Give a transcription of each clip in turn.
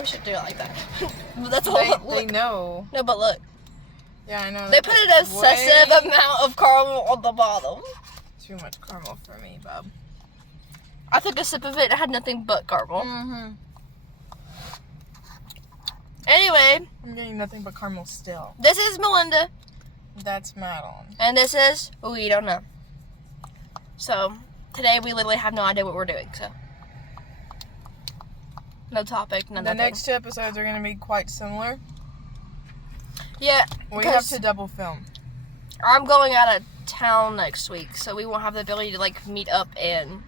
we should do it like that. But that's all. They know. No, but look. Yeah, I know. They put an excessive amount of caramel on the bottom. Too much caramel for me, bub. I took a sip of it. It had nothing but caramel. Mm-hmm. Anyway. I'm getting nothing but caramel still. This is Melinda. That's Madeline. And this is We Don't Know. So, today we literally have no idea what we're doing, so. No topic, no nothing. The next 2 episodes are going to be quite similar. Yeah. We have to double film. I'm going out of town next week, so we won't have the ability to, like, meet up and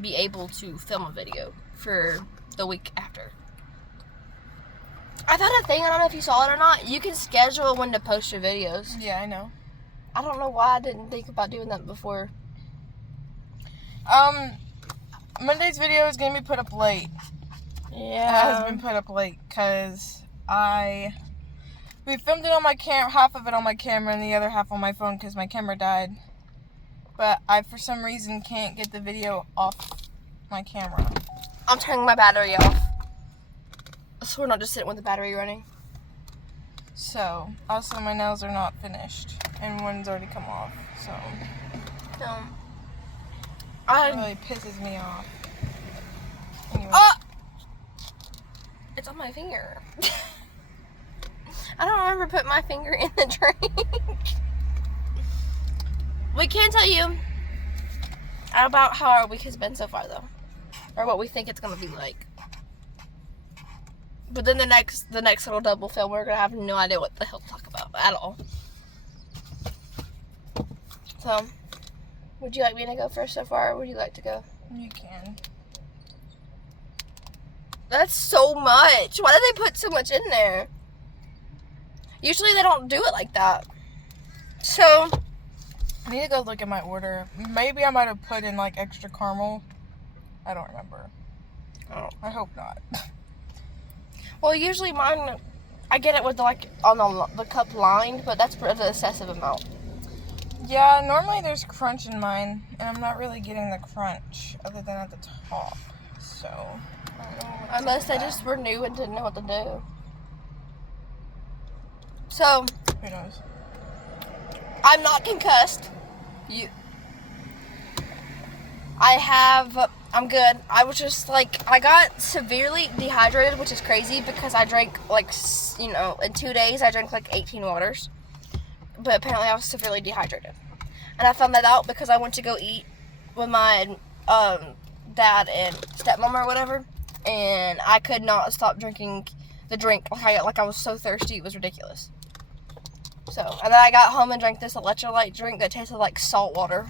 be able to film a video for the week after. I thought a thing, I don't know if you saw it or not, you can schedule when to post your videos. Yeah, I know. I don't know why I didn't think about doing that before. Monday's video is going to be put up late. Yeah. It has been put up late because we filmed it on my half of it on my camera and the other half on my phone because my camera died. But I, for some reason, can't get the video off my camera. I'm turning my battery off. So we're not just sitting with the battery running. So, also my nails are not finished. And one's already come off, so. It really pisses me off. Anyway. It's on my finger. I don't remember putting my finger in the drink. We can tell you about how our week has been so far, though. Or what we think it's going to be like. But then the next little double film, we're going to have no idea what the hell to talk about at all. So, would you like me to go first so far, or would you like to go? You can. That's so much. Why did they put so much in there? Usually they don't do it like that. So, I need to go look at my order. Maybe I might have put in like extra caramel. I don't remember. Oh. I hope not. Well, usually mine, I get it with on the cup lined, but that's an excessive amount. Yeah, normally there's crunch in mine, and I'm not really getting the crunch other than at the top. So, I don't know. Unless they just were new and didn't know what to do. So, Who knows? I'm not concussed. I'm good. I was just I got severely dehydrated, which is crazy because I drank in 2 days I drank 18 waters. But apparently I was severely dehydrated. And I found that out because I went to go eat with my dad and stepmom or whatever. And I could not stop drinking the drink. I was so thirsty, it was ridiculous. So, and then I got home and drank this electrolyte drink that tasted like salt water.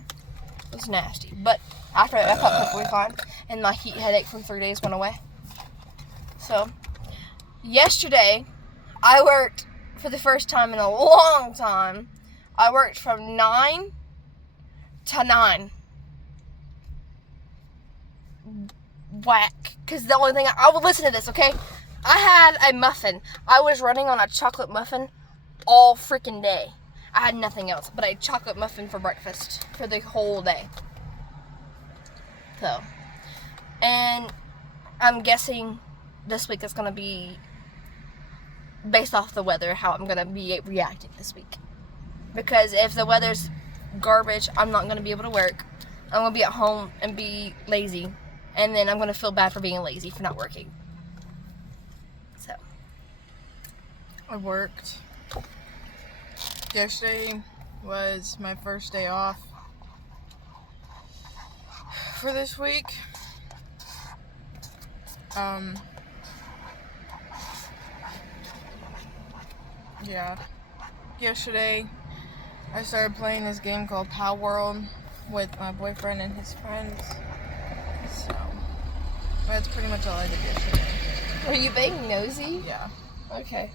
It was nasty. But after that, I felt perfectly fine. And my heat headache from 3 days went away. So, yesterday, I worked for the first time in a long time. I worked from 9 to 9. Whack. Because the only thing, I will listen to this, okay? I had a muffin. I was running on a chocolate muffin all freaking day. I had nothing else but a chocolate muffin for breakfast for the whole day. So, and I'm guessing this week is going to be based off the weather, how I'm going to be reacting this week. Because if the weather's garbage, I'm not going to be able to work. I'm going to be at home and be lazy. And then I'm going to feel bad for being lazy, for not working. So. I worked. Yesterday was my first day off for this week. Yeah. Yesterday, I started playing this game called Pal World with my boyfriend and his friends. So, that's pretty much all I did yesterday. Were you being nosy? Yeah. Okay.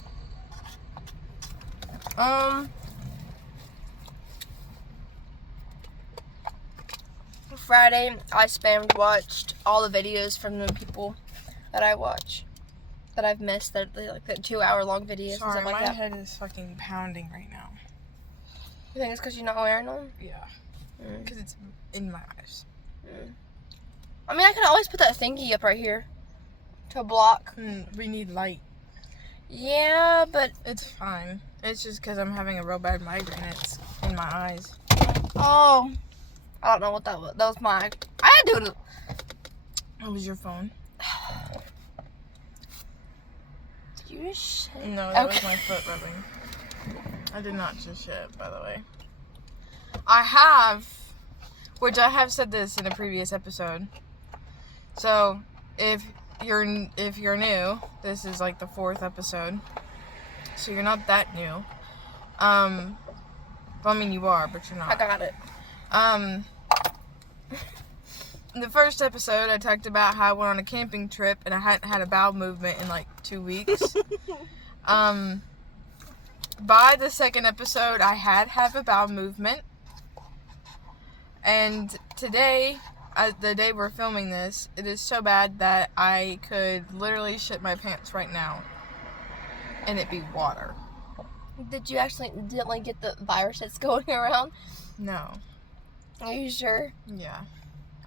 Friday, I spammed watched all the videos from the people that I watch, that I've missed, that like the 2-hour-long videos Sorry, and stuff like my that. head is fucking pounding right now. You think it's because you're not wearing them? Yeah. Because it's in my eyes. I mean, I could always put that thingy up right here. To block. We need light. Yeah, but It's fine. It's just because I'm having a real bad migraine. It's in my eyes. oh, I don't know what that was. That was my. I had to do it. It was your phone. Did you just shit? No, that was Okay. my foot rubbing. I did not just shit, by the way. I have said this in a previous episode. So, if you're new, this is like the 4th episode. So you're not that new. Well, I mean you are, but you're I not. got it. In the first episode, I talked about how I went on a camping trip and I hadn't had a bowel movement in like 2 weeks. By the second episode, I had a bowel movement. And today, the day we're filming this, it is so bad that I could literally shit my pants right now. And it be water. Did you actually get the virus that's going around? No. Are you sure? Yeah.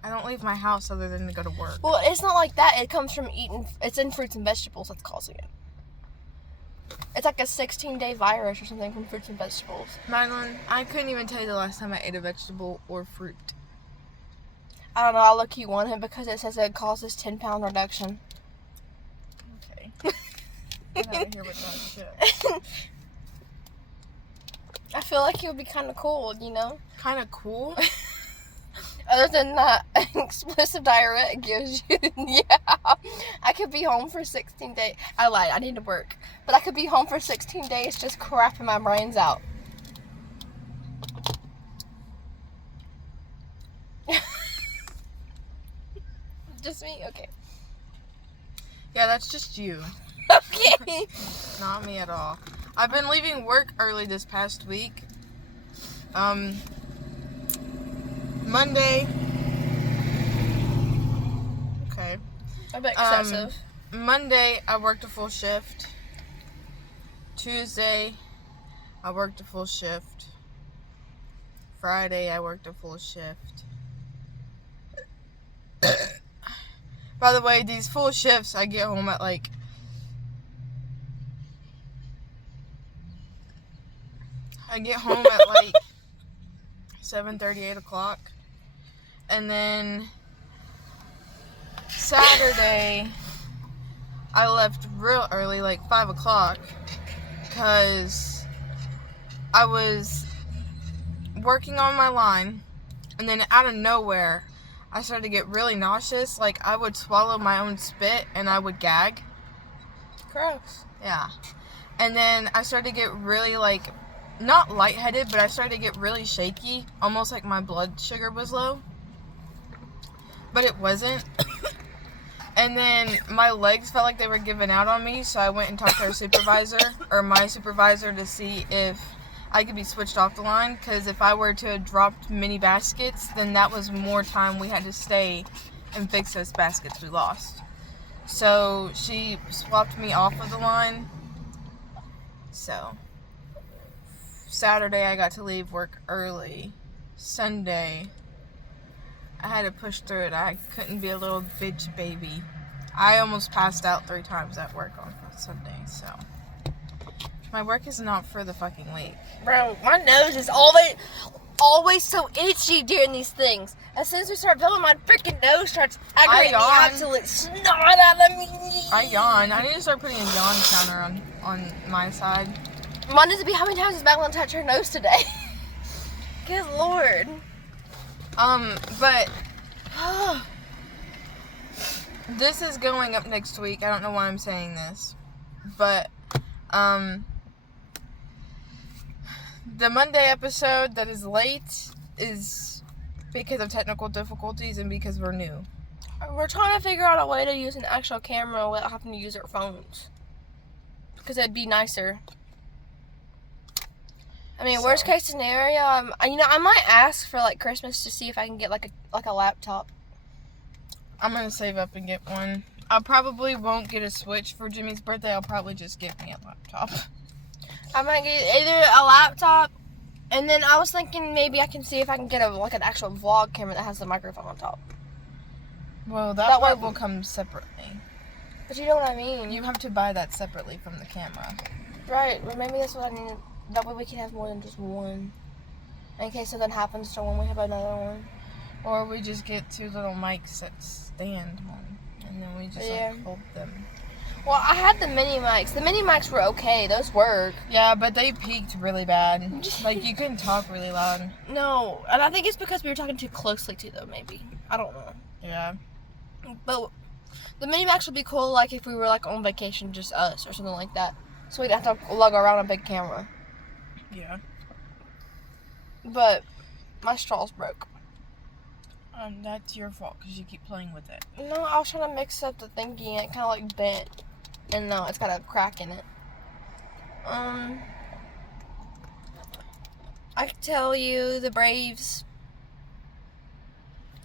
I don't leave my house other than to go to work. Well, it's not like that. It comes from eating. It's in fruits and vegetables that's causing it. It's like a 16-day virus or something from fruits and vegetables. Madeline, I couldn't even tell you the last time I ate a vegetable or fruit. I don't know. I look want it because it says it causes 10-pound reduction. Okay. Get out of here with that shit. I feel like it would be kind of cool, you know? Kind of cool. Other than that explosive diarrhea it gives you, yeah. I could be home for 16 days. I lied. I need to work. But I could be home for 16 days just crapping my brains out. Just me? Okay. Yeah, that's just you. Okay. Not me at all. I've been leaving work early this past week. Monday. Okay. A bit excessive. Monday, I worked a full shift. Tuesday, I worked a full shift. Friday, I worked a full shift. By the way, these full shifts, I get home at like... I get home at like 7:30, 8 o'clock. And then Saturday, I left real early, like 5 o'clock, because I was working on my line, and then out of nowhere, I started to get really nauseous. Like, I would swallow my own spit, and I would gag. Gross. Yeah. And then I started to get really, like, not lightheaded, but I started to get really shaky, almost like my blood sugar was low. But it wasn't. And then my legs felt like they were giving out on me, so I went and talked to our supervisor, or my supervisor, to see if I could be switched off the line, because if I were to have dropped mini baskets, then that was more time we had to stay and fix those baskets we lost. So she swapped me off of the line. So Saturday I got to leave work early. Sunday I had to push through it. I couldn't be a little bitch baby. I almost passed out 3 times at work on Sunday, so my work is not for the fucking weak. Bro, my nose is always so itchy during these things. As soon as we start filming, my freaking nose starts aggravating the yawn. absolute snot out of me. I yawn. I need to start putting a yawn counter on my side. Mine needs to be how many times has Madeline touched her nose today? Good lord. But this is going up next week. I don't know why I'm saying this, but the Monday episode that is late is because of technical difficulties and because we're new. We're trying to figure out a way to use an actual camera without having to use our phones. Because it'd be nicer. I mean, worst case scenario, I might ask for like Christmas to see if I can get like a laptop. I'm gonna save up and get one. I probably won't get a Switch for Jimmy's birthday. I'll probably just get me a laptop. I might get either a laptop, and then I was thinking maybe I can see if I can get an actual vlog camera that has the microphone on top. Well, that way will come separately. But you know what I mean. You have to buy that separately from the camera. Right, but maybe that's what I need. That way we can have more than just one. In case something happens to one, we have another one. Or we just get 2 little mics that stand on, and then we just hold them. Well, I had the mini mics. The mini mics were okay. Those work. Yeah, but they peaked really bad. Like, you couldn't talk really loud. No, and I think it's because we were talking too closely to them, maybe. I don't know. Yeah. But the mini mics would be cool, like, if we were, like, on vacation, just us, or something like that. So we'd have to lug around a big camera. Yeah. But my straw's broke. That's your fault, because you keep playing with it. No, I was trying to mix up the thingy, and it kind of, like, bent. And no, it's got a crack in it. I can tell you the Braves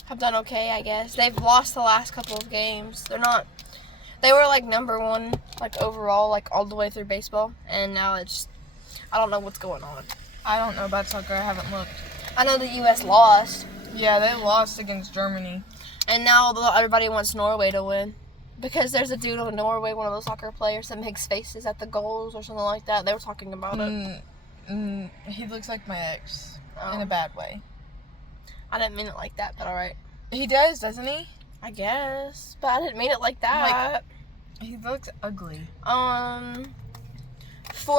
have done okay, I guess. They've lost the last couple of games. They were like number 1, like overall, like all the way through baseball. And now it's, I don't know what's going on. I don't know about soccer. I haven't looked. I know the U.S. lost. Yeah, they lost against Germany. And now everybody wants Norway to win. Because there's a dude in Norway, one of those soccer players, that makes faces at the goals or something like that. They were talking about it. He looks like my ex. Oh. In a bad way. I didn't mean it like that, but alright. He does, doesn't he? I guess. But I didn't mean it like that. He looks ugly. 4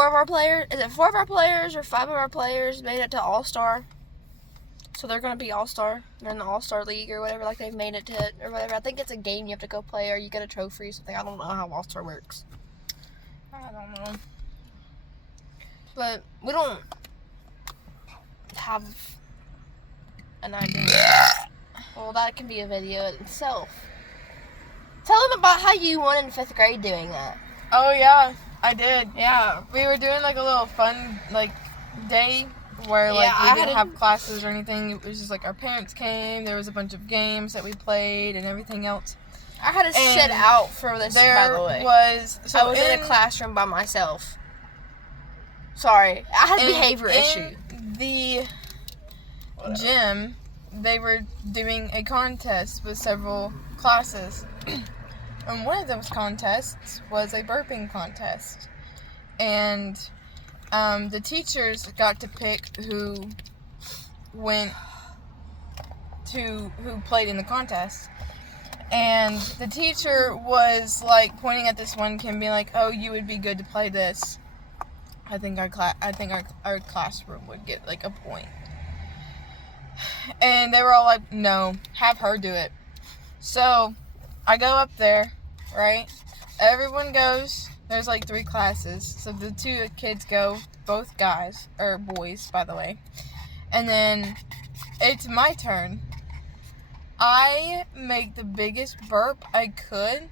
of our players, is it 4 of our players or 5 of our players made it to All-Star? So they're going to be All-Star. They're in the All-Star League or whatever, like they've made it to it or whatever. I think it's a game you have to go play or you get a trophy or something. I don't know how All-Star works. I don't know. But we don't have an idea. Well, that can be a video in itself. Tell them about how you won in 5th grade doing that. Oh, yeah, I did. Yeah. We were doing, like, a little fun, like, day where, like, we didn't have classes or anything. It was just, like, our parents came. There was a bunch of games that we played and everything else. I had to sit out for this, by the way. I was in a classroom by myself. Sorry. I had a behavior issue. The gym, they were doing a contest with several classes. And one of those contests was a burping contest. And the teachers got to pick who played in the contest. And the teacher was like pointing at this one kid and being like, "Oh, you would be good to play this. I think our classroom would get like a point." And they were all like, "No, have her do it." So I go up there, right? Everyone goes. There's like 3 classes. So the 2 kids go, both guys, or boys, by the way. And then it's my turn. I make the biggest burp I could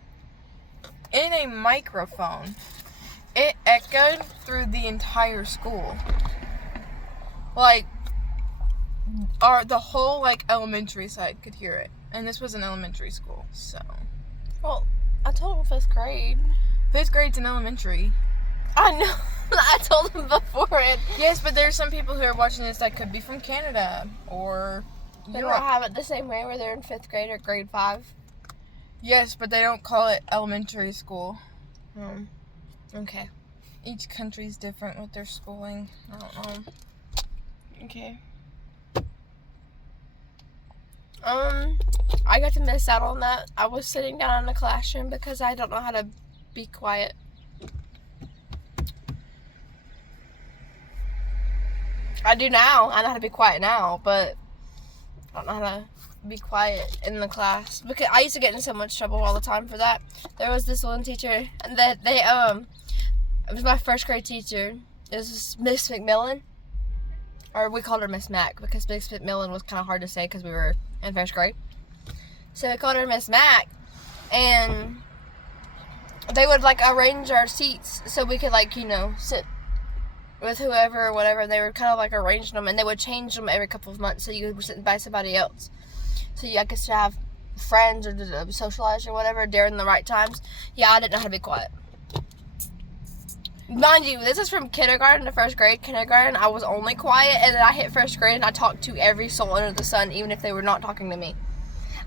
in a microphone. It echoed through the entire school. Like, the whole, like, elementary side could hear it. And this was an elementary school, so. Well, I told them 5th grade. 5th grade's in elementary. I know. I told them before it. Yes, but there's some people who are watching this that could be from Canada or They Europe. don't have it the same way where they're in 5th grade or grade 5. Yes, but they don't call it elementary school. Okay. Each country's different with their schooling. I don't know. Okay. I got to miss out on that. I was sitting down in the classroom because I don't know how to be quiet. I do now. I know how to be quiet now, but I don't know how to be quiet in the class because I used to get in so much trouble all the time for that. There was this one teacher, and that it was my 1st grade teacher. It was Miss McMillan, or we called her Miss Mac because Miss McMillan was kind of hard to say because we were in 1st grade. So we called her Miss Mac, and they would like arrange our seats so we could like sit with whoever or whatever. They were kind of like arranging them, and they would change them every couple of months so you were sitting by somebody else. So I guess to have friends or to socialize or whatever during the right times. Yeah, I didn't know how to be quiet. Mind you, this is from kindergarten to 1st grade. Kindergarten, I was only quiet, and then I hit 1st grade and I talked to every soul under the sun, even if they were not talking to me.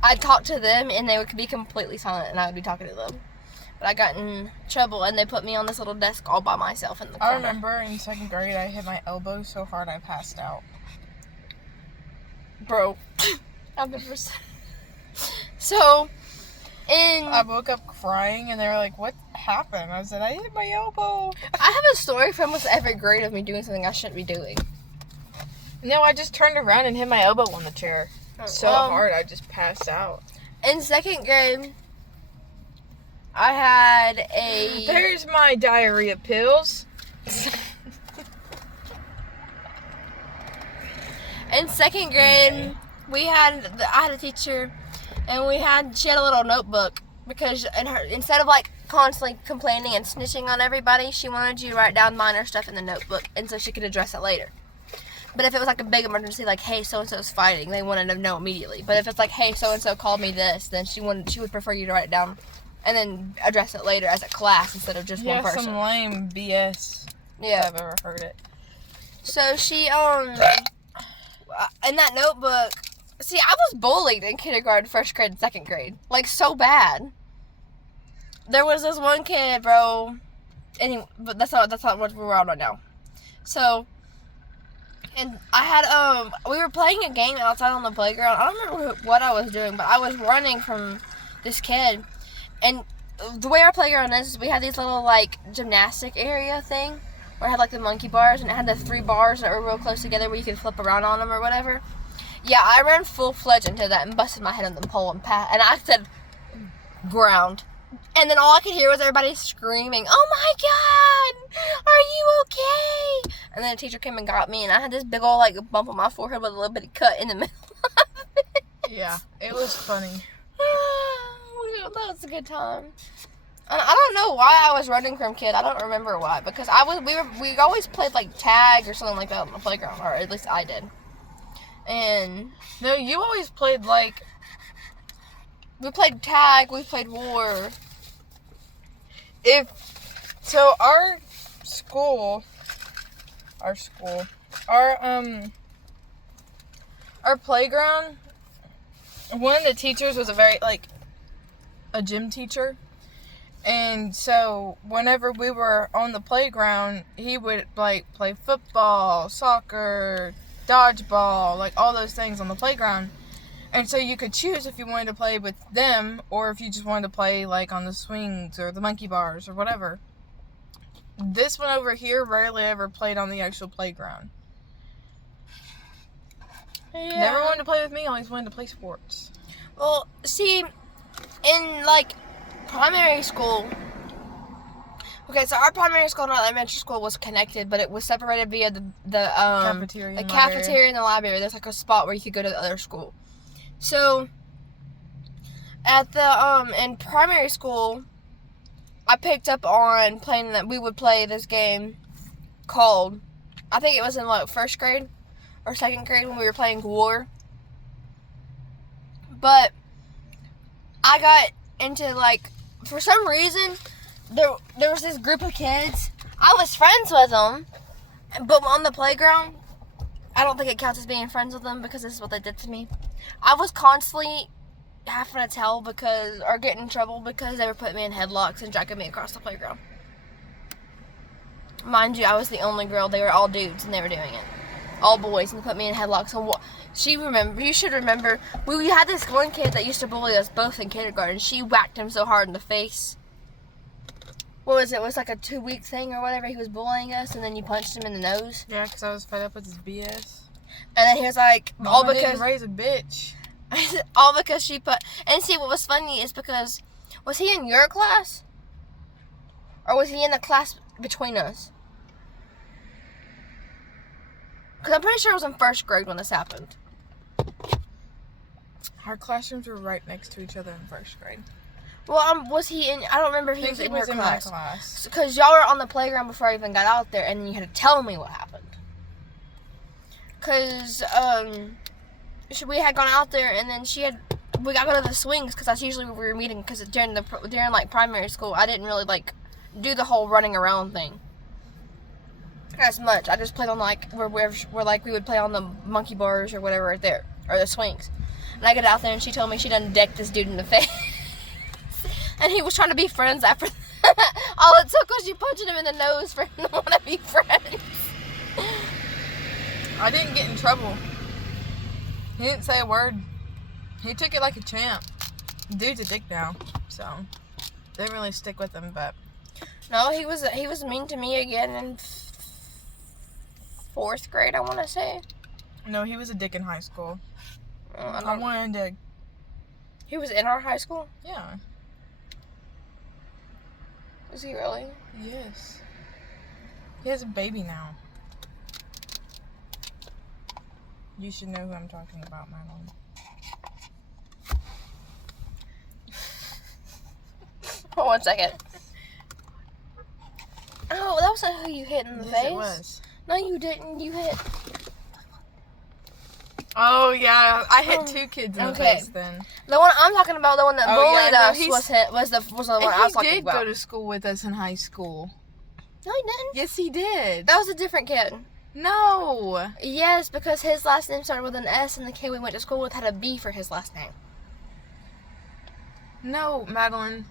I'd talk to them and they would be completely silent and I would be talking to them. But I got in trouble, and they put me on this little desk all by myself in the corner. I remember in 2nd grade, I hit my elbow so hard I passed out. Bro, I've never said. So, I woke up crying, and they were like, "What happened?" I said, "I hit my elbow." I have a story from almost every grade of me doing something I shouldn't be doing. No, I just turned around and hit my elbow on the chair so hard I just passed out. In 2nd grade, I had a... There's my diarrhea pills. In 2nd grade, I had a teacher, and she had a little notebook, because instead of like constantly complaining and snitching on everybody, she wanted you to write down minor stuff in the notebook, and so she could address it later. But if it was like a big emergency, like, hey, so-and-so's fighting, they wanted to know immediately. But if it's like, hey, so-and-so called me this, then she would prefer you to write it down and then address it later as a class instead of just one person. Yeah, some lame BS. Yeah. If I've ever heard it. So she, in that notebook, see, I was bullied in kindergarten, 1st grade, and 2nd grade. Like, so bad. There was this one kid, bro, but that's not what we're on right now. So... And I had, we were playing a game outside on the playground. I don't remember what I was doing, but I was running from this kid. And the way our playground is we had these little, like, gymnastic area thing where it had, like, the monkey bars, and it had the 3 bars that were real close together where you could flip around on them or whatever. Yeah, I ran full-fledged into that and busted my head on the pole and I said, ground. And then all I could hear was everybody screaming, "Oh my God, are you okay?" And then the teacher came and got me, and I had this big old like bump on my forehead with a little bitty cut in the middle of it. Yeah, it was funny. That was a good time. And I don't know why I was running from kid. I don't remember why, because we always played like tag or something like that on the playground, or at least I did. And no, you always played like. We played tag, we played war. Our playground, one of the teachers was a gym teacher. And so whenever we were on the playground, he would like play football, soccer, dodgeball, like all those things on the playground. And so you could choose if you wanted to play with them or if you just wanted to play like on the swings or the monkey bars or whatever. This one over here rarely ever played on the actual playground. Yeah. Never wanted to play with me, always wanted to play sports. Well, see, in like primary school, okay, so our primary school and our elementary school was connected, but it was separated via the cafeteria and the library. There's like a spot where you could go to the other school. So, at the, in primary school, I picked up on playing that we would play this game called, I think it was in, 1st grade or 2nd grade when we were playing War. But, I got into, for some reason, there was this group of kids. I was friends with them, but on the playground, I don't think it counts as being friends with them because this is what they did to me. I was constantly having to tell or getting in trouble because they were putting me in headlocks and dragging me across the playground. Mind you, I was the only girl. They were all dudes and they were doing it. All boys, and they put me in headlocks. And you should remember, we had this one kid that used to bully us both in kindergarten. She whacked him so hard in the face. What was it? It was like a 2-week thing or whatever. He was bullying us and then you punched him in the nose. Yeah, because I was fed up with his BS. And then he was like, Mama didn't raise a bitch. All because she put... And see, what was funny is because... Was he in your class? Or was he in the class between us? Because I'm pretty sure it was in 1st grade when this happened. Our classrooms were right next to each other in 1st grade. Well, was he in... I don't remember if he was in your class. My class. Because y'all were on the playground before I even got out there, and you had to tell me what happened. Because, we had gone out there, and then we got to go to the swings, because that's usually where we were meeting, because during primary school, I didn't really, do the whole running around thing. As much. I just played on, where we would play on the monkey bars or whatever right there, or the swings. And I got out there, and she told me she done decked this dude in the face. And he was trying to be friends after that. All it took was you punching him in the nose for him to want to be friends. I didn't get in trouble. He didn't say a word. He took it like a champ. Dude's a dick now, so didn't really stick with him. But no, he was mean to me again in 4th grade, I want to say. No, he was a dick in high school. I wanted to. He was in our high school? Yeah. Was he really? Yes. He has a baby now. You should know who I'm talking about, Madeline. Hold 1 second. Oh, that wasn't who you hit in the face. It was. No, you didn't. You hit. Oh yeah, I hit 2 kids in the face then. The one I'm talking about, the one that bullied us, was the one I was talking about. He did go to school with us in high school. No, he didn't. Yes, he did. That was a different kid. No. Yes, because his last name started with an S, and the kid we went to school with had a B for his last name. No, Madeline.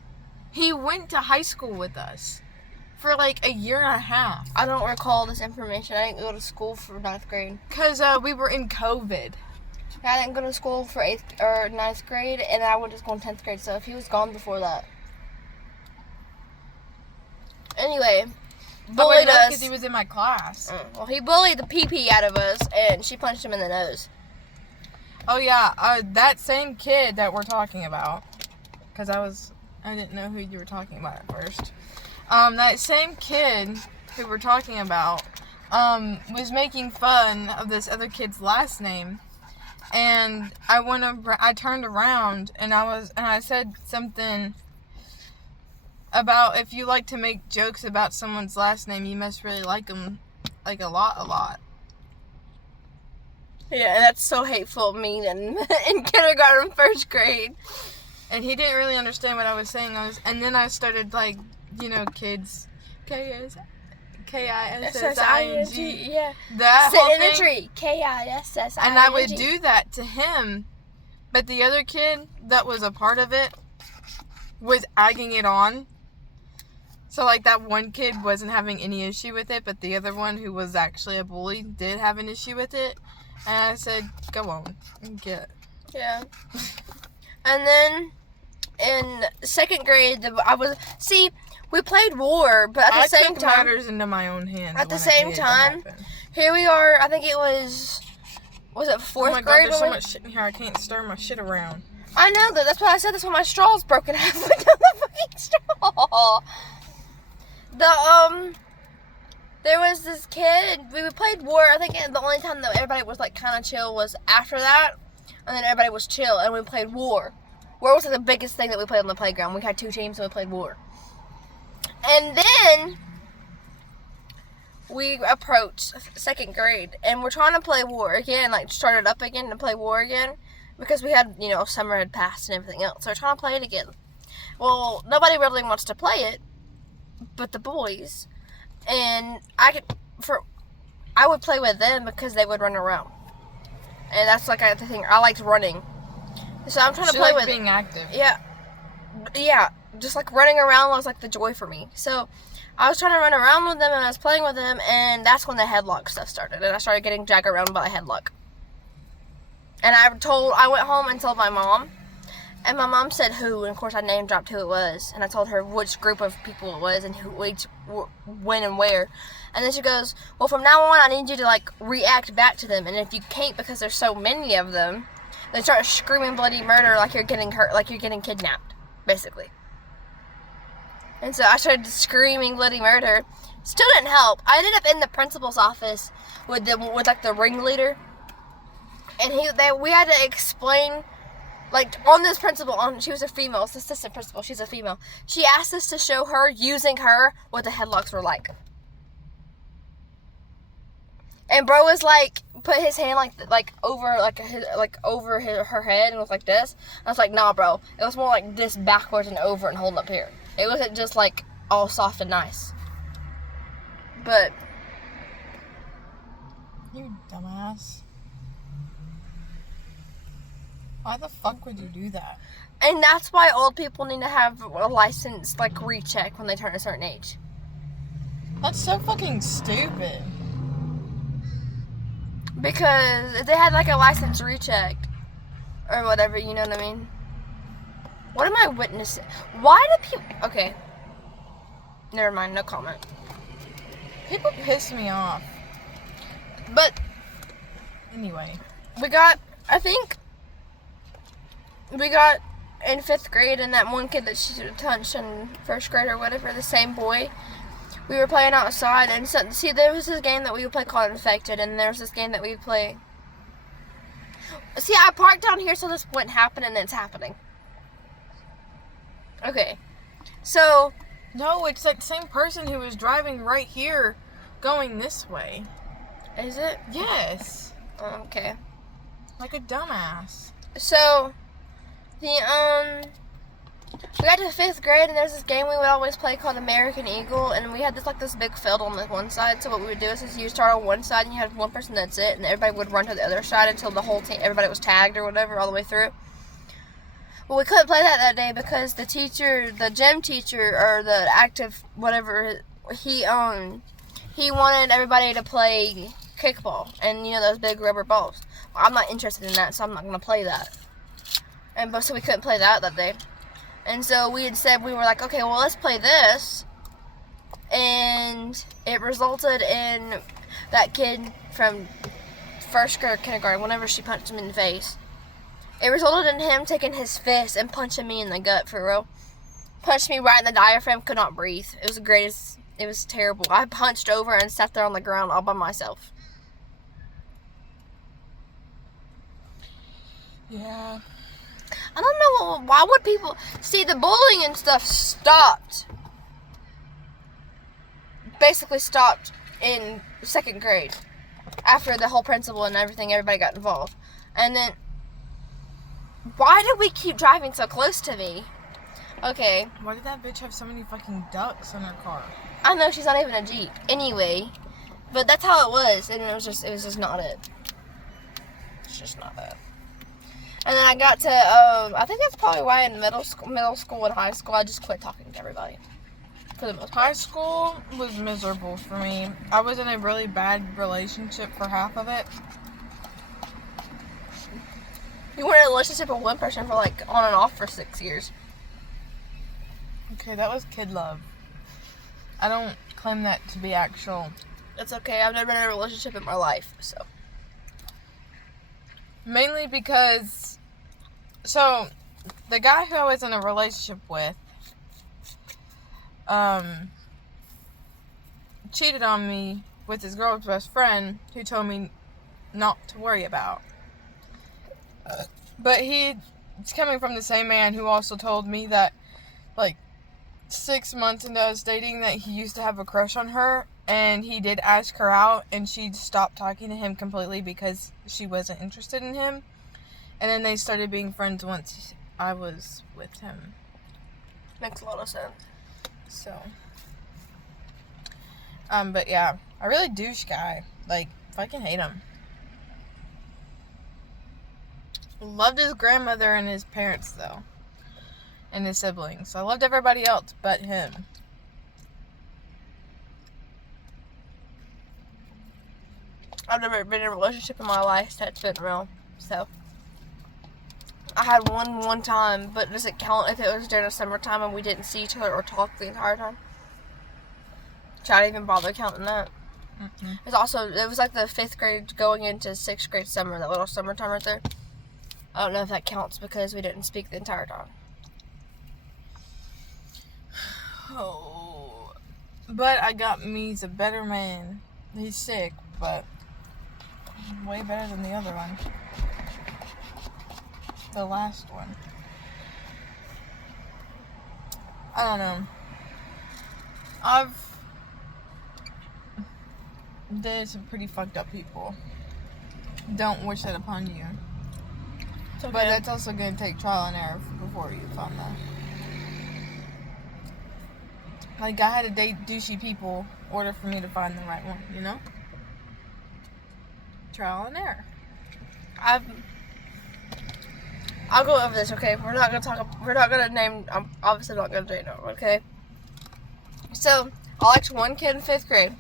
He went to high school with us for like a year and a half. I don't recall this information. I didn't go to school for 9th grade. Because we were in COVID. I didn't go to school for 8th or 9th grade, and I went to school in 10th grade, so if he was gone before that. Anyway, bullied us. Because he was in my class. Well, he bullied the pee-pee out of us, and she punched him in the nose. Oh, yeah. That same kid that we're talking about. Because I didn't know who you were talking about at first. That same kid who we're talking about was making fun of this other kid's last name, and I turned around and I said something about, if you like to make jokes about someone's last name, you must really like them like a lot. Yeah, and that's so hateful of me in kindergarten, 1st grade. And he didn't really understand what I was saying. And then I started kids, K-I-S-S-I-N-G. Yeah. That Sit whole in thing. a tree. K-I-S-S-I-N-G. And I would do that to him. But the other kid that was a part of it was egging it on. So, that one kid wasn't having any issue with it, but the other one, who was actually a bully, did have an issue with it. And I said, go on. Get. Yeah. And then in 2nd grade, we played war, but at the same took time, matters into my own hands. at the same time, here we are. I think it was it 4th oh my grade? God, there's so much shit in here. I can't stir my shit around. I know that. That's why I said that's why my straw's broken halfway down the fucking straw. There was this kid. We played war. I think the only time that everybody was kind of chill was after that, and then everybody was chill, and we played war. War was the biggest thing that we played on the playground. We had 2 teams, and we played war. And then we approached 2nd grade, and we're trying to play war again, started up again to play war again, because we had, summer had passed and everything else. So we're trying to play it again. Well, nobody really wants to play it, but the boys. And I would play with them because they would run around. And that's the thing. I liked running. So I'm trying to play with being active. Yeah, just running around was the joy for me. So I was trying to run around with them, and I was playing with them, and that's when the headlock stuff started, and I started getting dragged around by a headlock. And I went home and told my mom, and my mom said who, and of course I name dropped who it was, and I told her which group of people it was and when and where. And then she goes, well, from now on I need you to react back to them, and if you can't because there's so many of them, then start screaming bloody murder like you're getting hurt, like you're getting kidnapped, basically. And so I started screaming bloody murder. Still didn't help. I ended up in the principal's office with the ringleader, and we had to explain, on this principal, she was a female, it's the assistant principal, she's a female. She asked us to show her, using her, what the headlocks were like. And bro was put his hand over her head and was like this. I was like, nah, bro. It was more like this backwards and over and holding up here. It wasn't just all soft and nice. But you dumbass. Why the fuck would you do that? And that's why old people need to have a license, like, recheck when they turn a certain age. That's so fucking stupid. Because if they had, like, a license rechecked, or whatever, you know what I mean? What am I witnessing? Why do people... Okay. Never mind, no comment. People piss me off. But... Anyway. I think... We got in 5th grade, and that one kid that she touched in 1st grade or whatever, the same boy, we were playing outside, and so, see, there was this game that we would play called Infected, and there was this game that we would play. See, I parked down here so this wouldn't happen, and it's happening. Okay. So... No, it's that same person who was driving right here, going this way. Is it? Yes. Oh, okay. Like a dumbass. So, we got to 5th grade, and there's this game we would always play called American Eagle, and we had this big field on the one side. So what we would do is you start on one side, and you had one person that's it, and everybody would run to the other side until the whole team, everybody was tagged or whatever all the way through. Well, we couldn't play that day because the teacher, the gym teacher, or the active whatever, he wanted everybody to play kickball, and you know those big rubber balls. Well, I'm not interested in that, so I'm not gonna play that. And so we couldn't play that day. And so we had said, we were like, okay, well, let's play this. And it resulted in that kid from 1st grade or kindergarten, whenever she punched him in the face. It resulted in him taking his fist and punching me in the gut, for real. Punched me right in the diaphragm, could not breathe. It was the greatest, it was terrible. I punched over and sat there on the ground all by myself. Yeah. I don't know, why would people... See, the bullying and stuff stopped. Basically stopped in 2nd grade. After the whole principal and everything, everybody got involved. And then... Why do we keep driving so close to me? Okay. Why did that bitch have so many fucking ducks in her car? I know, she's not even a Jeep. Anyway. But that's how it was. And it was just not it. It's just not that. And then I got to, I think that's probably why in middle school and high school, I just quit talking to everybody. For the most part. High school was miserable for me. I was in a really bad relationship for half of it. You were in a relationship with one person for like on and off for 6 years. Okay, that was kid love. I don't claim that to be actual. It's okay. I've never been in a relationship in my life, so. Mainly because, so, the guy who I was in a relationship with, cheated on me with his girl's best friend, who told me not to worry about. But it's coming from the same man who also told me that, like, 6 months into us dating, that he used to have a crush on her, and he did ask her out, and she stopped talking to him completely because she wasn't interested in him. And then they started being friends once I was with him. Makes a lot of sense. So, but yeah, I really douche guy. Like, fucking hate him. Loved his grandmother and his parents, though. And his siblings. I loved everybody else but him. I've never been in a relationship in my life that's been real, so. I had one time, but does it count if it was during the summertime and we didn't see each other or talk the entire time? Should I even bother counting that? Mm-mm. It was like the 5th grade going into 6th grade summer, that little summertime right there. I don't know if that counts because we didn't speak the entire time. Oh. But I got me's a better man. He's sick, but way better than the other one. The last one. I don't know. I've dated some pretty fucked up people. Don't wish that upon you. It's okay. But that's also going to take trial and error before you find that. Like, I had to date douchey people in order for me to find the right one, you know? Trial and error. I'll go over this, okay? We're not gonna name. I'm obviously not gonna do it now, okay? So I liked one kid in 5th grade.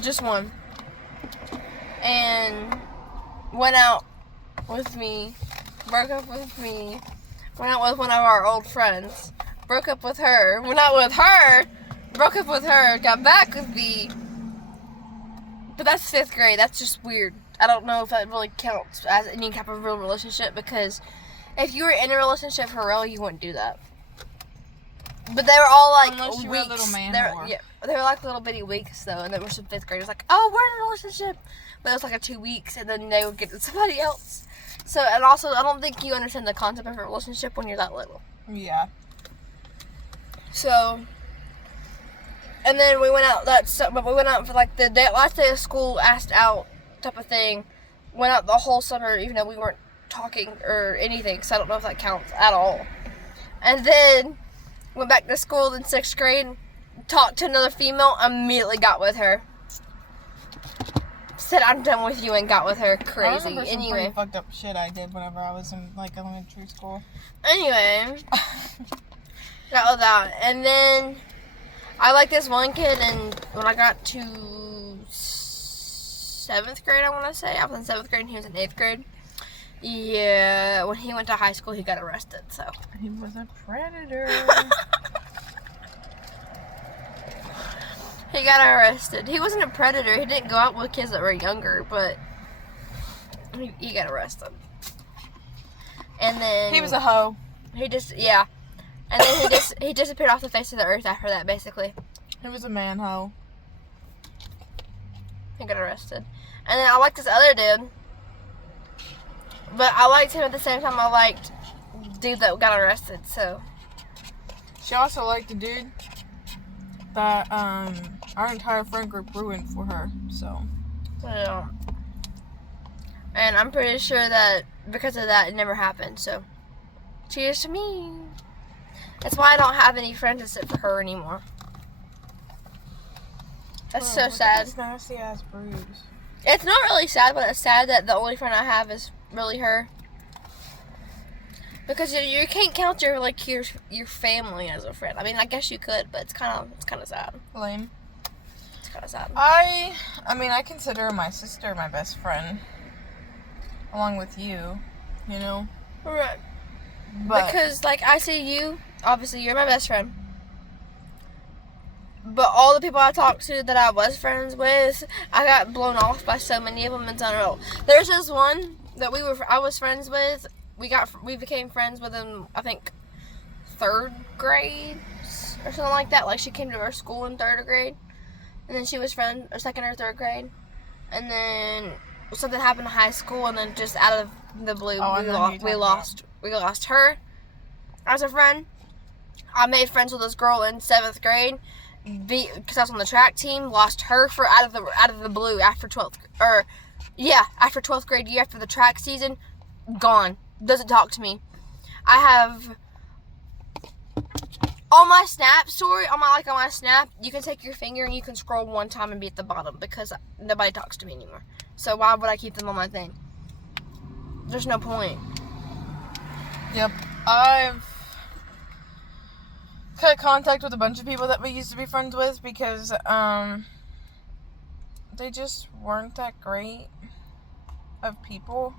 Just one. And went out with me, broke up with me, went out with one of our old friends, broke up with her, went out with her, broke up with her, got back with me. But that's 5th grade. That's just weird. I don't know if that really counts as any type of real relationship, because if you were in a relationship for real, you wouldn't do that. But they were all like Unless you were weeks. a little man whore. Yeah, they were like little bitty weeks though, and there were some 5th graders like, oh, we're in a relationship, but it was like a 2 weeks, and then they would get to somebody else. So, and also, I don't think you understand the concept of a relationship when you're that little. Yeah. So, and then we went out but we went out for like the last day of school, asked out type of thing. Went out the whole summer, even though we weren't talking or anything, so I don't know if that counts at all. And then went back to school in 6th grade, talked to another female, immediately got with her. Said I'm done with you and got with her. I Crazy. remember some Anyway. pretty fucked up shit I did whenever I was in like elementary school. Anyway. Got with that. And then I liked this one kid, and when I got to 7th grade, I want to say. I was in 7th grade and he was in 8th grade. Yeah, when he went to high school, he got arrested, so. He was a predator. He got arrested. He wasn't a predator. He didn't go out with kids that were younger, but he got arrested. And then He was a hoe. he just, yeah. And then he disappeared off the face of the earth after that, basically. He was a man hoe. He got arrested. And then I liked this other dude. But I liked him at the same time I liked the dude that got arrested, so. She also liked the dude that our entire friend group ruined for her, so. Yeah. And I'm pretty sure that because of that, it never happened, so. Cheers to me. That's why I don't have any friends except for her anymore. That's so sad. This nasty ass bruise. It's not really sad, but it's sad that the only friend I have is really her. Because you can't count your family as a friend. I mean, I guess you could, but it's kind of sad. Lame. It's kind of sad. I mean, I consider my sister my best friend, along with you. You know. Right. But Because like I see you, obviously you're my best friend. But all the people I talked to that I was friends with, I got blown off by so many of them in a row. There's this one that I was friends with. We became friends within, I think, 3rd grade or something like that. Like she came to our school in 3rd grade, and then she was friend or 2nd or 3rd grade, and then something happened in high school, and then just out of the blue, we lost her as a friend. I made friends with this girl in 7th grade. Because I was on the track team, lost her for out of the blue after 12th grade year, after the track season, gone. Doesn't talk to me. I have on my Snap story, on my Snap, you can take your finger and you can scroll one time and be at the bottom because nobody talks to me anymore. So why would I keep them on my thing? There's no point. Yep, I've cut contact with a bunch of people that we used to be friends with because they just weren't that great of people.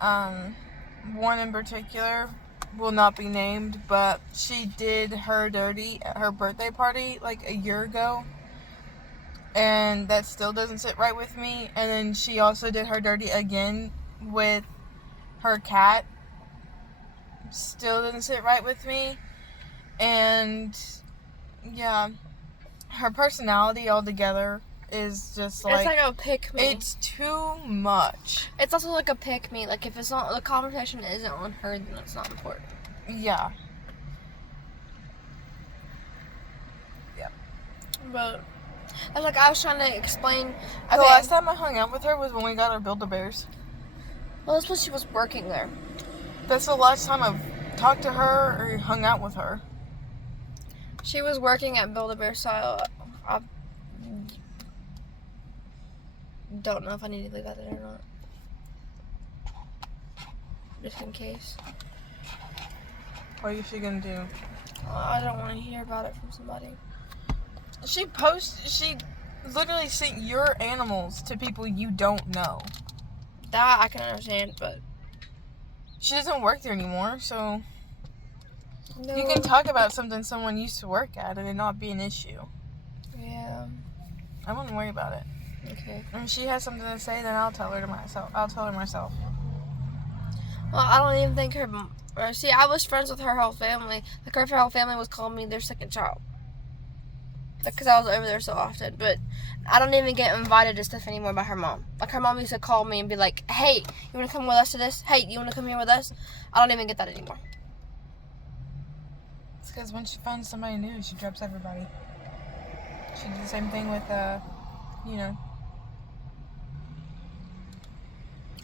One in particular will not be named, but she did her dirty at her birthday party like a year ago, and that still doesn't sit right with me. And then she also did her dirty again with her cat. Still doesn't sit right with me. And yeah, her personality altogether is just like, it's like a pick me. it's too much. It's also like a pick me. Like if it's not, the conversation isn't on her, then it's not important. Yeah. But like I was trying to explain. The last time I hung out with her was when we got our Build-A-Bears. Well, that's when she was working there. That's the last time I've talked to her or hung out with her. She was working at Build-A-Bear, so I don't know if I need to leave that in or not. just in case. What is she gonna do? I don't want to hear about it from somebody. She literally sent your animals to people you don't know. That I can understand, but She doesn't work there anymore, so no. you can talk about something someone used to work at and it not be an issue. Yeah. I wouldn't worry about it. Okay. If she has something to say, then I'll tell her myself. Well, I don't even think her. See, I was friends with her whole family. Like, her whole family was calling me their second child. Because I was over there so often. But I don't even get invited to stuff anymore by her mom. Like, her mom used to call me and be like, hey, you want to come with us to this? Hey, you want to come here with us? I don't even get that anymore. It's because when she finds somebody new, she drops everybody. She did the same thing with,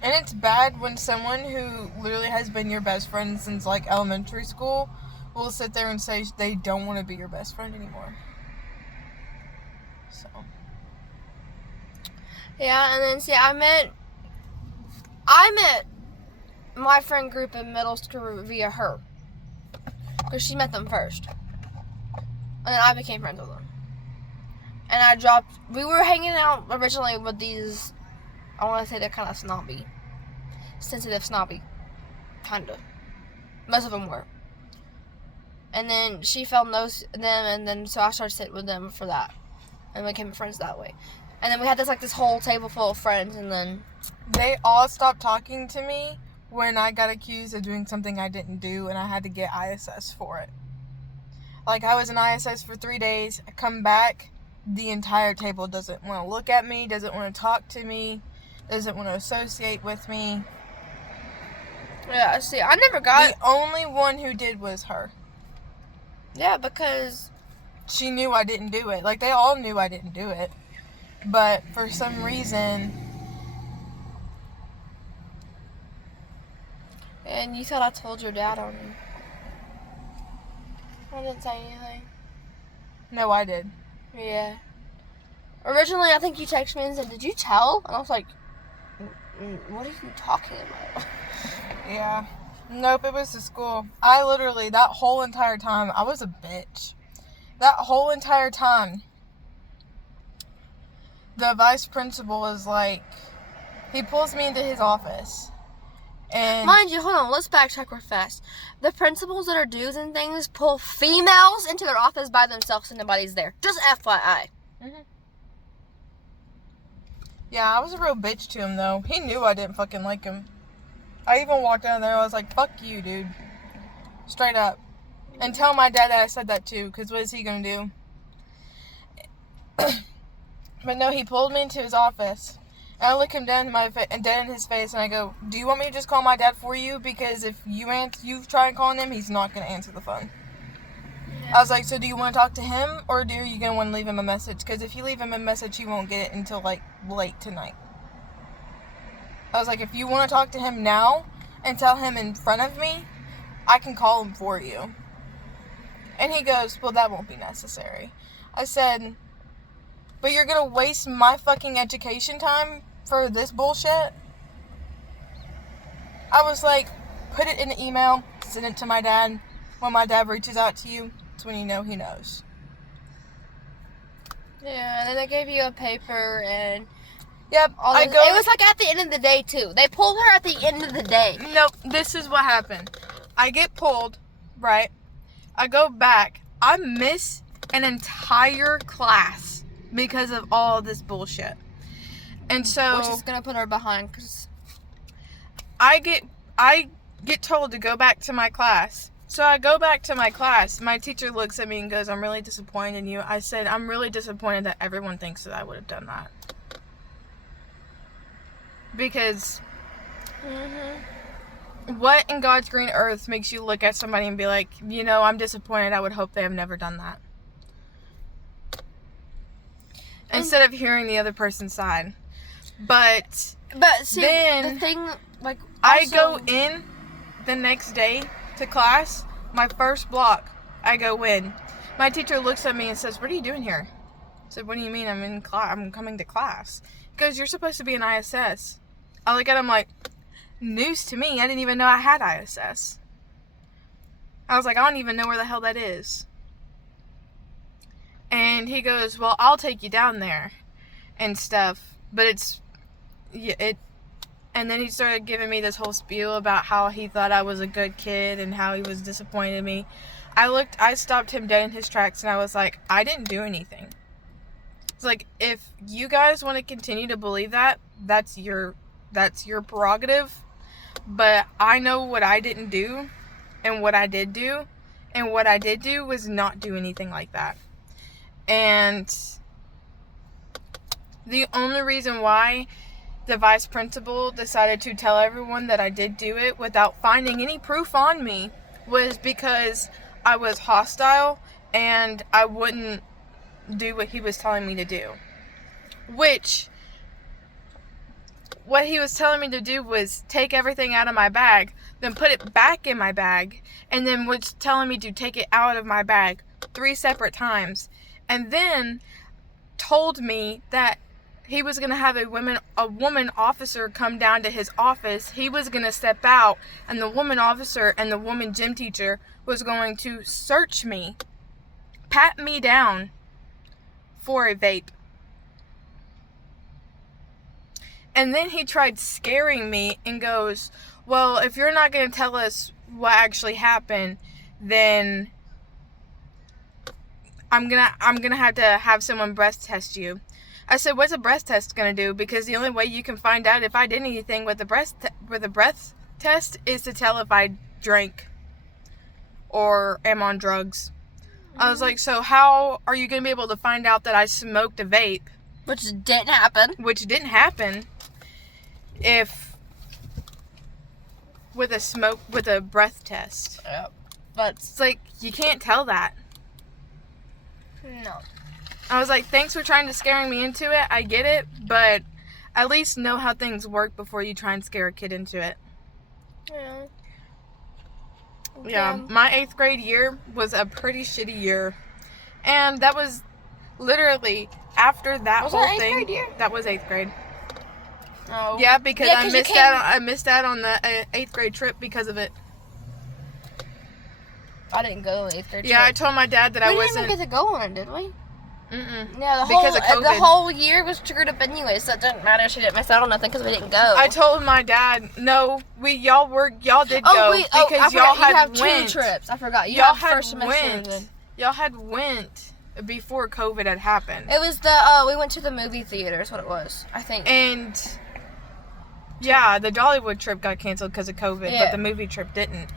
And it's bad when someone who literally has been your best friend since, like, elementary school will sit there and say they don't want to be your best friend anymore. So. Yeah, and then, see, I met my friend group in middle school via her. Because she met them first. And then I became friends with them. And we were hanging out originally with these, I want to say they're kind of snobby. Sensitive, snobby. Kind of. Most of them were. And then she fell in them, and then so I started sitting with them for that. And we became friends that way. And then we had this whole table full of friends, and then They all stopped talking to me when I got accused of doing something I didn't do, and I had to get ISS for it. Like, I was in ISS for 3 days. I come back, the entire table doesn't want to look at me, doesn't want to talk to me, doesn't want to associate with me. yeah, see, I never got... The only one who did was her. Yeah, because... She knew I didn't do it. Like, they all knew I didn't do it. But for some reason... And you thought I told your dad on you. I didn't say anything. No, I did. Yeah. Originally, I think you texted me and said, did you tell? And I was like, what are you talking about? Yeah. Nope, it was the school. I literally, that whole entire time, I was a bitch. That whole entire time, the vice principal is like, he pulls me into his office. And mind you, hold on, let's backtrack real fast. The principals that are dudes and things pull females into their office by themselves and nobody's there. Just FYI. Mm-hmm. Yeah, I was a real bitch to him, though. He knew I didn't fucking like him. I even walked out there, I was like, fuck you, dude. Straight up. And tell my dad that I said that, too, because what is he gonna do? But no, he pulled me into his office. And I look him dead in his face, and I go, do you want me to just call my dad for you? Because if you try calling him, he's not going to answer the phone. Yeah. I was like, so do you want to talk to him, or are you going to want to leave him a message? Because if you leave him a message, he won't get it until, like, late tonight. I was like, if you want to talk to him now and tell him in front of me, I can call him for you. And he goes, well, that won't be necessary. I said, but you're going to waste my fucking education time for this bullshit? I was like, put it in an email, send it to my dad. When my dad reaches out to you, it's when you know he knows. Yeah, and then they gave you a paper and... Yep, it was like at the end of the day, too. They pulled her at the end of the day. Nope, this is what happened. I get pulled, right? I go back. I miss an entire class because of all this bullshit. And so... which is going to put her behind, because... I get told to go back to my class. So I go back to my class. My teacher looks at me and goes, I'm really disappointed in you. I said, I'm really disappointed that everyone thinks that I would have done that. Because what in God's green earth makes you look at somebody and be like, you know, I'm disappointed. I would hope they have never done that. Instead of hearing the other person's side. But see, then the thing, like, also, I go in the next day to class, my first block, I go in. My teacher looks at me and says, what are you doing here? I said, what do you mean I'm in class? I'm coming to class. He goes, you're supposed to be in ISS. I look at him like, news to me. I didn't even know I had ISS. I was like, I don't even know where the hell that is. And he goes, well, I'll take you down there and stuff. But and then he started giving me this whole spiel about how he thought I was a good kid and how he was disappointed in me. I stopped him dead in his tracks and I was like, I didn't do anything. It's like, if you guys want to continue to believe that, that's your prerogative. But I know what I didn't do and what I did do. And what I did do was not do anything like that. And the only reason why the vice principal decided to tell everyone that I did do it without finding any proof on me was because I was hostile and I wouldn't do what he was telling me to do. Which, what he was telling me to do was take everything out of my bag, then put it back in my bag, and then was telling me to take it out of my bag 3 separate times. And then told me that he was going to have a woman officer come down to his office. He was going to step out, and the woman officer and the woman gym teacher was going to search me, pat me down for a vape. And then he tried scaring me and goes, well, if you're not going to tell us what actually happened, then I'm gonna have to have someone breath test you. I said, what's a breath test gonna do? Because the only way you can find out if I did anything with the breath test is to tell if I drank or am on drugs. I was like, so how are you gonna be able to find out that I smoked a vape? Which didn't happen. Which didn't happen. If with a breath test. Yep. But it's like, you can't tell that. no. I was like, thanks for trying to scaring me into it. I get it, but at least know how things work before you try and scare a kid into it. Yeah. Yeah, my 8th grade year was a pretty shitty year. And that was literally after that was whole that 8th thing. grade year? That was 8th grade. Oh. Yeah, because Yeah, I missed out on the 8th grade trip because of it. I didn't go on the 8th grade Yeah, trip. I told my dad that I We wasn't. didn't even get to go on it, did we? Mm-mm. Yeah, Because of COVID. the whole year was triggered up anyway, so it didn't matter. She didn't miss out on nothing because we didn't go. I told my dad, no, y'all did go I because forgot, y'all you had have went. 2 trips. I forgot. You Y'all had first semester. went. Then. Y'all had went before COVID had happened. It was we went to the movie theater is what it was, I think. And yeah, the Dollywood trip got canceled because of COVID, Yeah. but the movie trip didn't.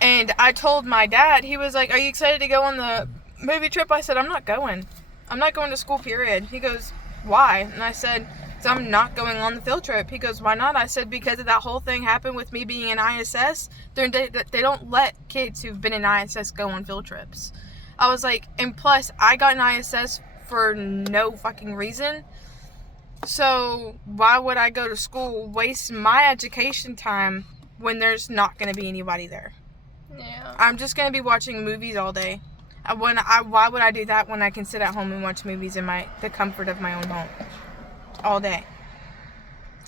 And I told my dad, he was like, are you excited to go on the movie trip? I said, I'm not going. I'm not going to school, period. He goes, why? And I said, so I'm not going on the field trip. He goes, why not? I said, because of that whole thing happened with me being in ISS. They don't let kids who've been in ISS go on field trips. I was like, and plus, I got in ISS for no fucking reason. So why would I go to school, waste my education time when there's not going to be anybody there? Yeah. I'm just going to be watching movies all day. Why would I do that when I can sit at home and watch movies in the comfort of my own home all day?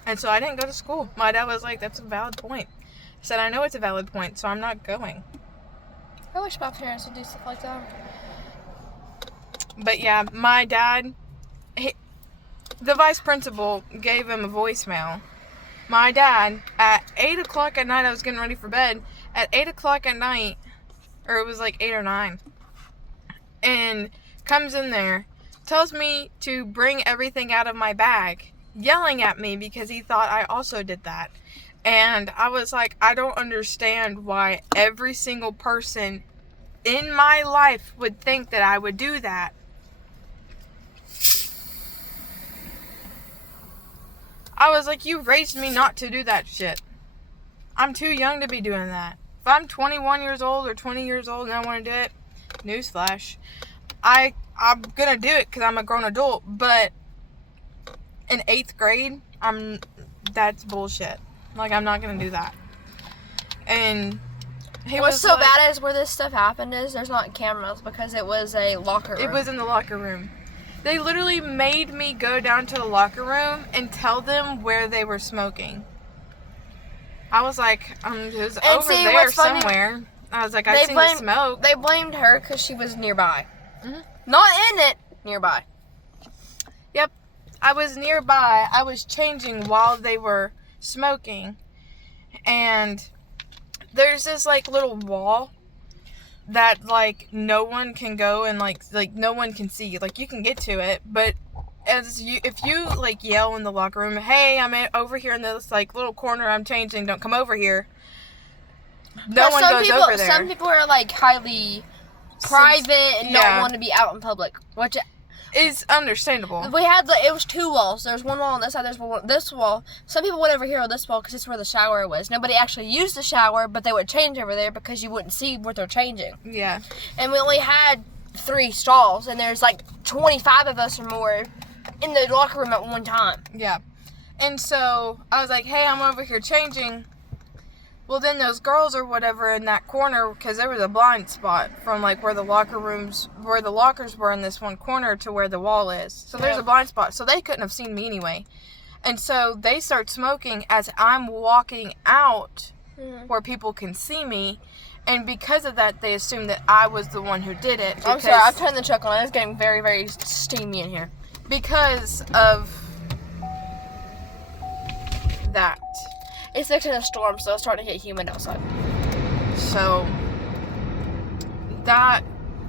And so I didn't go to school. My dad was like, that's a valid point. I said, I know it's a valid point, so I'm not going. I wish my parents would do stuff like that. But yeah, my dad, the vice principal gave him a voicemail. My dad, at 8 o'clock at night, I was getting ready for bed. At 8 o'clock at night, or it was like 8 or 9, and comes in there, tells me to bring everything out of my bag, yelling at me because he thought I also did that. And I was like, I don't understand why every single person in my life would think that I would do that. I was like, you raised me not to do that shit. I'm too young to be doing that. If I'm 21 years old or 20 years old and I want to do it, newsflash, I'm gonna do it because I'm a grown adult. But in 8th grade, that's bullshit. Like, I'm not gonna do that. And What's so bad is where this stuff happened is there's not cameras because it was a locker room. It was in the locker room. They literally made me go down to the locker room and tell them where they were smoking. I was like, it was And over see, there what's funny- somewhere. I was like, I seen the smoke. They blamed her because she was nearby. Mhm. Not in it, nearby. Yep. I was nearby. I was changing while they were smoking. And there's this, like, little wall that, like, no one can go and, like no one can see. Like, you can get to it, but if you, like, yell in the locker room, hey, I'm over here in this, like, little corner, I'm changing, don't come over here. No one goes over there. Some people are, like, highly private and don't want to be out in public, which is understandable. We had it was 2 walls. There's one wall on this side. There's one on this wall. Some people went over here on this wall because it's where the shower was. Nobody actually used the shower, but they would change over there because you wouldn't see what they're changing. Yeah. And we only had 3 stalls, and there's like 25 of us or more in the locker room at one time. Yeah. And so I was like, hey, I'm over here changing. Well, then those girls or whatever in that corner, because there was a blind spot from, like, where the lockers were in this one corner to where the wall is. So there's a blind spot. So they couldn't have seen me anyway. And so they start smoking as I'm walking out where people can see me. And because of that, they assumed that I was the one who did it. I'm sorry, I've turned the truck on. It's getting very, very steamy in here. Because of that. It's fixing a storm, so it's starting to get humid outside. So, that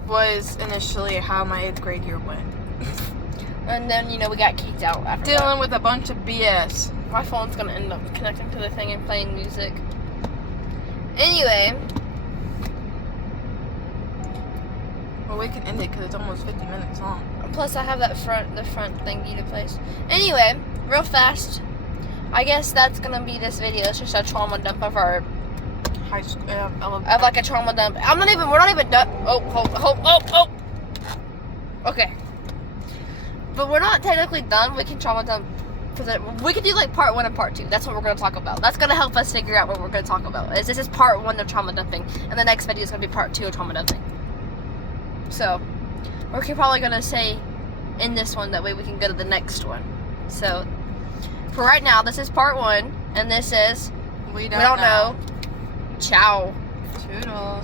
was initially how my 8th grade year went. And then, we got kicked out after that. Dealing with a bunch of BS. My phone's going to end up connecting to the thing and playing music. Anyway. Well, we can end it because it's almost 50 minutes long. Plus, I have the front thingy to place. Anyway, real fast. I guess that's gonna be this video. It's just a trauma dump of our high school. Of like a trauma dump. We're not even done. Oh. Okay. But we're not technically done. We can trauma dump. We can do like part 1 and part 2. That's what we're gonna talk about. That's gonna help us figure out what we're gonna talk about. This is part 1 of trauma dumping, and the next video is gonna be part 2 of trauma dumping. So, we're probably gonna say in this one, that way we can go to the next one. So. For right now, this is part 1, and this is We don't know. Ciao. Toodles.